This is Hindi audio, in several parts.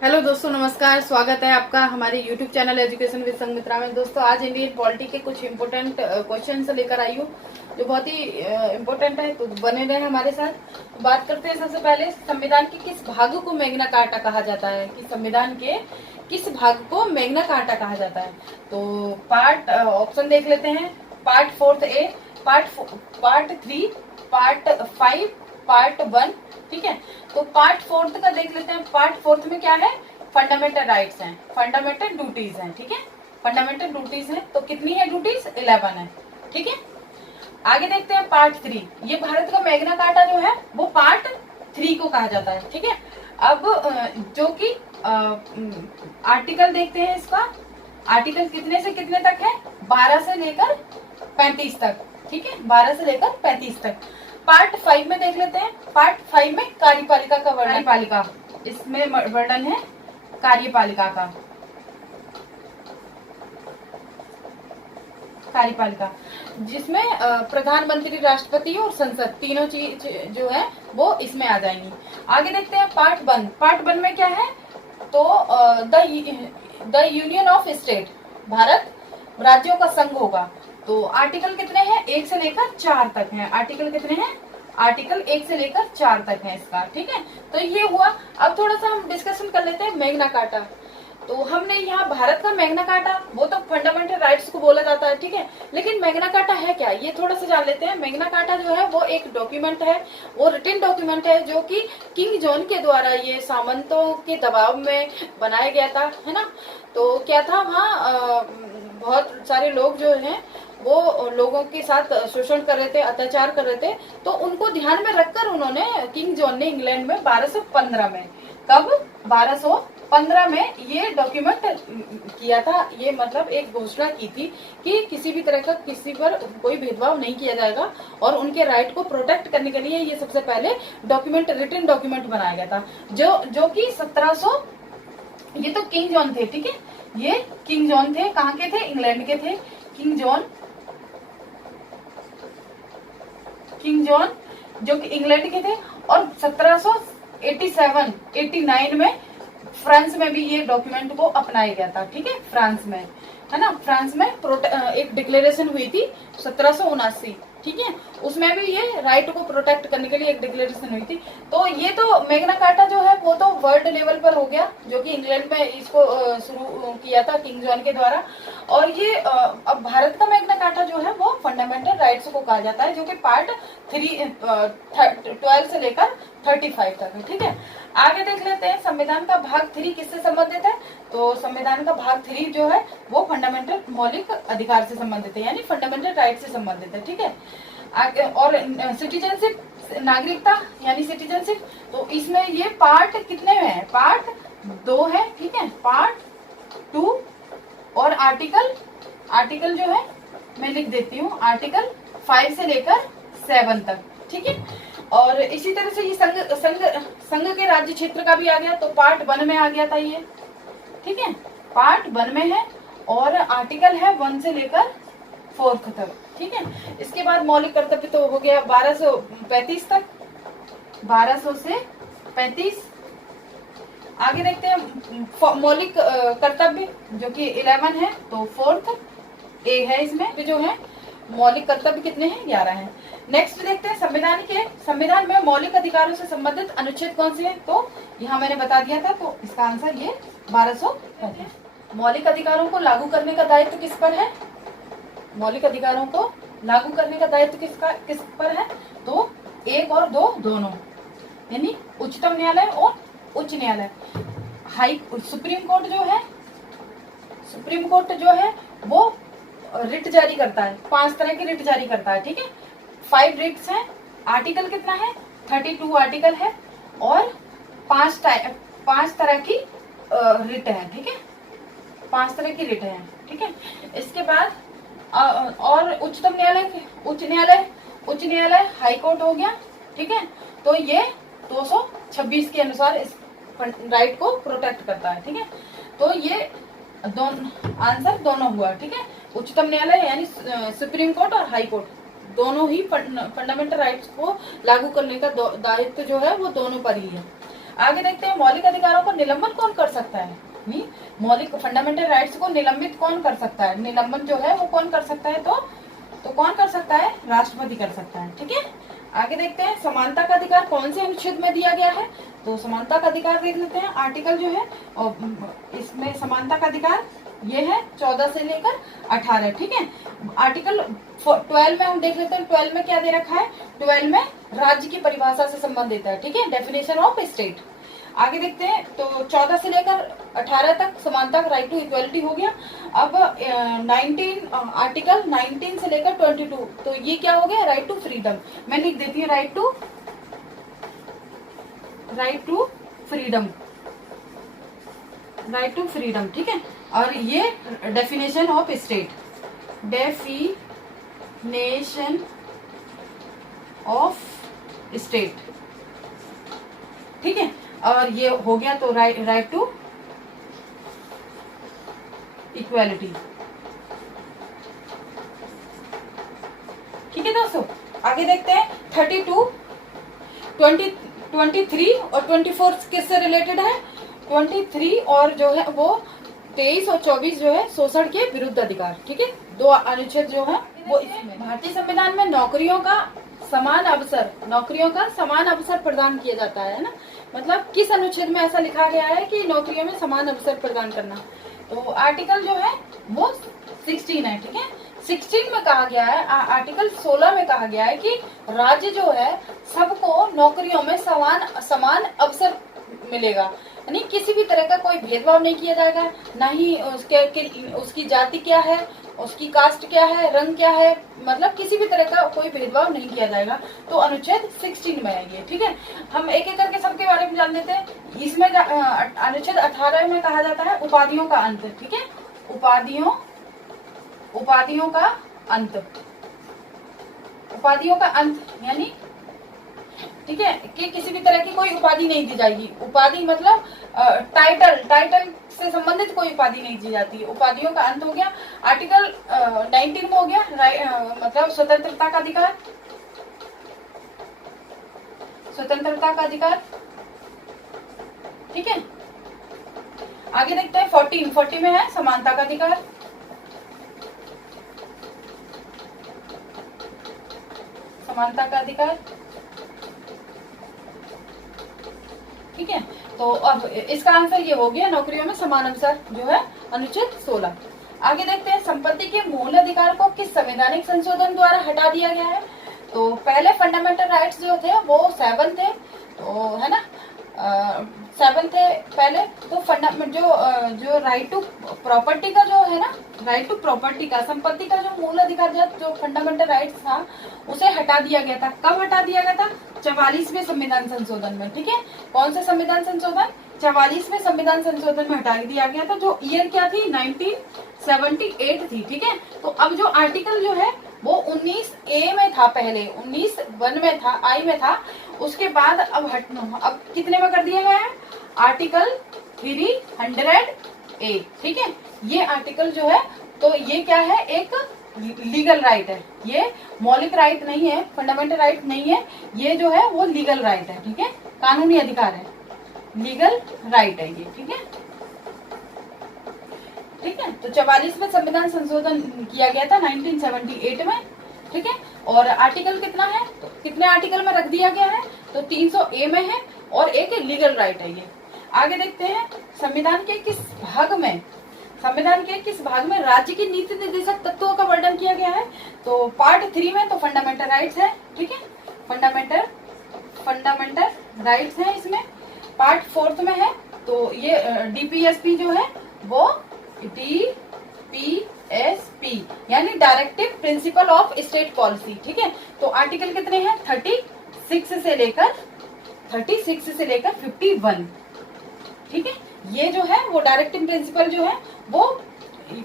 हेलो दोस्तों, नमस्कार। स्वागत है आपका हमारे YouTube channel education with Sanghamitra में। दोस्तों, आज इंडियन पॉलिटी के कुछ इम्पोर्टेंट क्वेश्चन लेकर आई हूँ जो बहुत ही इम्पोर्टेंट है, तो बने रहे हमारे साथ। तो बात करते हैं सबसे पहले, संविधान के किस भाग को मैग्ना कार्टा कहा जाता है? कि संविधान के किस भाग को मैग्ना कार्टा कहा जाता है? तो पार्ट ऑप्शन देख लेते हैं। पार्ट 4 ए, पार्ट 3, पार्ट 5, पार्ट 1। ठीक है, तो पार्ट 4 का देख लेते हैं। पार्ट 4 में क्या है? फंडामेंटल राइट्स हैं, फंडामेंटल ड्यूटीज हैं। ठीक है, फंडामेंटल ड्यूटीज हैं। तो कितनी है ड्यूटीज? 11 है। ठीक है, आगे देखते हैं पार्ट 3। ये भारत का मैग्ना कार्टा जो है वो पार्ट 3 को कहा जाता है। ठीक है, अब जो कि आर्टिकल देखते हैं इसका। आर्टिकल कितने से कितने तक है? 12 से लेकर 35 तक। ठीक है, 12 से लेकर 35 तक। पार्ट 5 में देख लेते हैं। पार्ट 5 में कार्यपालिका का वर्णन, कार्यपालिका इसमें वर्णन है कार्यपालिका का। कार्यपालिका जिसमें प्रधानमंत्री, राष्ट्रपति और संसद तीनों चीज जो है वो इसमें आ जाएंगी। आगे देखते हैं पार्ट 1। पार्ट 1 में क्या है? तो the union of state, Bharat राज्यों का संघ होगा। तो आर्टिकल कितने हैं? 1 से लेकर 4 तक हैं। आर्टिकल कितने हैं? आर्टिकल 1 से लेकर 4 तक है इसका। ठीक है, तो ये हुआ। अब थोड़ा सा हम डिस्कशन कर लेते हैं मैग्ना कार्टा। तो हमने यहाँ भारत का मैग्ना कार्टा, वो तो फंडामेंटल राइट्स को बोला जाता है। ठीक है, लेकिन मैग्ना कार्टा है क्या, ये थोड़ा सा जान लेते हैं। मैग्ना कार्टा जो है वो एक डॉक्यूमेंट है, वो रिटन डॉक्यूमेंट है जो कि किंग जॉन के द्वारा ये सामंतों के दबाव में बनाया गया था, है ना। तो क्या था वहाँ बहुत सारे लोग जो हैं वो लोगों के साथ शोषण कर रहे थे, अत्याचार कर रहे थे। तो उनको ध्यान में रखकर उन्होंने, किंग जॉन ने इंग्लैंड में 1215 में, कब? 1215 में ये डॉक्यूमेंट किया था। ये मतलब एक घोषणा की थी कि किसी भी तरह का किसी पर कोई भेदभाव नहीं किया जाएगा और उनके राइट को प्रोटेक्ट करने के लिए ये सबसे पहले डॉक्यूमेंट, रिटन डॉक्यूमेंट बनाया गया था। जो कि 1700, ये तो किंग जॉन थे। ठीक है, ये किंग जॉन थे। कहाँ के थे? इंग्लैंड के थे। किंग जॉन जो कि इंग्लैंड के थे। और 1787, 89 में फ्रांस में भी ये डॉक्यूमेंट को अपनाया गया था। ठीक है, फ्रांस में, है ना, फ्रांस में एक डिक्लेरेशन हुई थी 1779। ठीक है, उसमें भी ये राइट को प्रोटेक्ट करने के लिए एक डिक्लेरेशन हुई थी। तो ये तो मैग्ना कार्टा जो है वो तो वर्ल्ड लेवल पर हो गया, जो कि इंग्लैंड में इसको शुरू किया था किंग जॉन के द्वारा। और ये अब भारत का मैग्ना कार्टा जो है वो फंडामेंटल राइट्स को कहा जाता है, जो कि पार्ट 12 से लेकर 35 तक है। ठीक है, आगे देख लेते हैं संविधान का भाग 3 किससे संबंधित है? तो संविधान का भाग 3 जो है वो फंडामेंटल मौलिक अधिकार से संबंधित है, यानी फंडामेंटल राइट से संबंधित है। ठीक है, आगे और सिटीजनशिप, नागरिकता यानी सिटीजनशिप, तो इसमें ये पार्ट कितने में है? पार्ट 2 है। ठीक है, पार्ट 2 और आर्टिकल जो है मैं लिख देती हूँ, आर्टिकल 5 से लेकर 7 तक। ठीक है, और इसी तरह से ये संघ के राज्य क्षेत्र का भी आ गया। तो पार्ट 1 में आ गया था ये। ठीक है, पार्ट 1 में है और आर्टिकल है 1 से लेकर 4 तक। ठीक है, इसके बाद मौलिक कर्तव्य तो हो गया 1235 तक, 1200 से 35। आगे देखते हैं मौलिक कर्तव्य जो कि 11 है, तो 4th ए है इसमें। जो है मौलिक कर्तव्य कितने हैं? 11 हैं। नेक्स्ट देखते हैं संविधान में मौलिक अधिकारों से संबंधित अनुच्छेद कौन से हैं? तो यहाँ मैंने बता दिया था, तो इसका आंसर ये 1235। मौलिक अधिकारों को लागू करने का दायित्व किस पर है? मौलिक अधिकारों को लागू करने का दायित्व किस पर है? तो 1 और 2 दोनों, यानी उच्चतम न्यायालय और उच्च न्यायालय। सुप्रीम कोर्ट जो है वो रिट जारी करता है, 5 तरह की रिट जारी करता है। ठीक है, 5 रिट्स हैं। आर्टिकल कितना है? 32 आर्टिकल है और 5 तरह की रिट है। ठीक है, 5 तरह की रिट है। ठीक है, इसके बाद और उच्चतम न्यायालय, उच्च न्यायालय हाई कोर्ट हो गया। ठीक है, तो ये 226 के अनुसार इस राइट को प्रोटेक्ट करता है। ठीक है, तो ये आंसर दोनों हुआ। ठीक है, उच्चतम न्यायालय यानी सुप्रीम कोर्ट और हाई कोर्ट दोनों ही फंडामेंटल राइट्स को लागू करने का दायित्व जो है वो दोनों पर ही है। आगे देखते हैं मौलिक अधिकारों को निलंबन कौन कर सकता है। नहीं, मौलिक फंडामेंटल राइट्स को निलंबित कौन कर सकता है, निलंबन जो है वो कौन कर सकता है, तो कौन कर सकता है, राष्ट्रपति कर सकता है। ठीक है, आगे देखते हैं समानता का अधिकार कौन से अनुच्छेद में दिया गया है। तो समानता का अधिकार देख लेते हैं, आर्टिकल जो है और इसमें समानता का अधिकार ये है 14 से लेकर 18। ठीक है, आर्टिकल 12 में हम देख लेते हैं, 12 में क्या दे रखा है, 12 में राज्य की परिभाषा से संबंधित है। ठीक है, डेफिनेशन ऑफ स्टेट। आगे देखते हैं, तो 14 से लेकर 18 तक समानता, राइट टू इक्वलिटी हो गया। अब 19 आर्टिकल 19 से लेकर 22, तो ये क्या हो गया, राइट टू फ्रीडम। मैं लिख देती हूँ right to freedom, right to freedom. ठीक है, और ये definition of state, definition of state. ठीक है, और ये हो गया तो राइट टू इक्वालिटी। ठीक है दोस्तों, आगे देखते हैं 32, 23 और 24 किससे रिलेटेड है। 23 और जो है वो 23 और 24 जो है शोषण के विरुद्ध अधिकार। ठीक है, 2 अनुच्छेद जो है वो इसमें। भारतीय संविधान में नौकरियों का समान अवसर प्रदान किया जाता है ना, मतलब किस अनुच्छेद में ऐसा लिखा गया है कि नौकरियों में समान अवसर प्रदान करना। तो आर्टिकल जो है वो 16 है। ठीक है, 16 में कहा गया है, आर्टिकल 16 में कहा गया है कि राज्य जो है सबको नौकरियों में समान अवसर मिलेगा, यानी किसी भी तरह का कोई भेदभाव नहीं किया जाएगा, ना ही उसकी जाति क्या है, उसकी कास्ट क्या है, रंग क्या है, मतलब किसी भी तरह का कोई भेदभाव नहीं किया जाएगा। तो अनुच्छेद 16 में है ये। ठीक है, हम एक एक करके सबके बारे में जान लेते हैं। इसमें अनुच्छेद 18 में कहा जाता है उपाधियों का अंत। ठीक है, उपाधियों का अंत यानी, ठीक है, कि किसी भी तरह की कोई उपाधि नहीं दी जाएगी। उपाधि मतलब टाइटल से संबंधित कोई उपाधि नहीं दी जाती। उपाधियों का अंत हो गया। आर्टिकल 19 में हो गया मतलब स्वतंत्रता का अधिकार। ठीक है, आगे देखते हैं 40 में है समानता का अधिकार। ठीक है, तो अब इसका आंसर ये हो गया, नौकरियों में समान अवसर जो है अनुच्छेद 16। आगे देखते हैं संपत्ति के मूल अधिकार को किस संवैधानिक संशोधन द्वारा हटा दिया गया है। तो पहले फंडामेंटल राइट्स जो थे वो 7 थे, तो है ना 7 थे पहले। तो जो राइट टू प्रॉपर्टी का जो है ना, राइट टू प्रॉपर्टी का, संपत्ति का जो मूल अधिकार जो फंडामेंटल राइट्स था उसे हटा दिया गया था। कब हटा दिया गया था, 44वें संविधान संशोधन में। ठीक है, कौन सा संविधान संशोधन, 44वें संविधान संशोधन में हटा दिया गया था, जो ईयर क्या थी, 1978 थी। ठीक है, तो अब जो आर्टिकल जो है वो 19A में था, पहले 19(1) में था, आई में था, उसके बाद अब कितने में कर दिया गया है, आर्टिकल 300A। ठीक है, ये आर्टिकल जो है, तो ये क्या है, एक लीगल राइट है, ये मौलिक राइट नहीं है, फंडामेंटल राइट नहीं है, ये जो है वो लीगल राइट है। ठीक है, कानूनी अधिकार है, लीगल राइट है ये। ठीक है, तो 44वें संविधान संशोधन किया गया था 1978 में। ठीक है, और आर्टिकल कितना है, तो कितने आर्टिकल में रख दिया गया है, तो 300A में है, और एक लीगल राइट है ये। आगे देखते हैं संविधान के किस भाग में राज्य की नीति निर्देशक तत्वों का वर्णन किया गया है। तो पार्ट 3 में तो फंडामेंटल राइट्स है। ठीक है, फंडामेंटल राइट्स है इसमें। पार्ट 4 में है, तो ये DPSP जो है वो DPSP यानी directive principle of state policy. ठीक है, तो आर्टिकल कितने हैं, 36 से लेकर 51। ठीक है, ये जो है वो डायरेक्टिव प्रिंसिपल जो है वो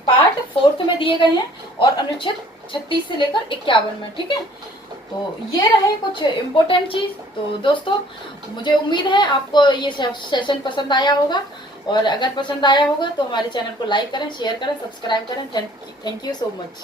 पार्ट 4 में दिए गए हैं, और अनुच्छेद 36 से लेकर 51 में। ठीक है, तो ये रहे कुछ इम्पोर्टेंट चीज। तो दोस्तों मुझे उम्मीद है आपको ये सेशन पसंद आया होगा, और अगर पसंद आया होगा तो हमारे चैनल को लाइक करें, शेयर करें, सब्सक्राइब करें। Thank you so much.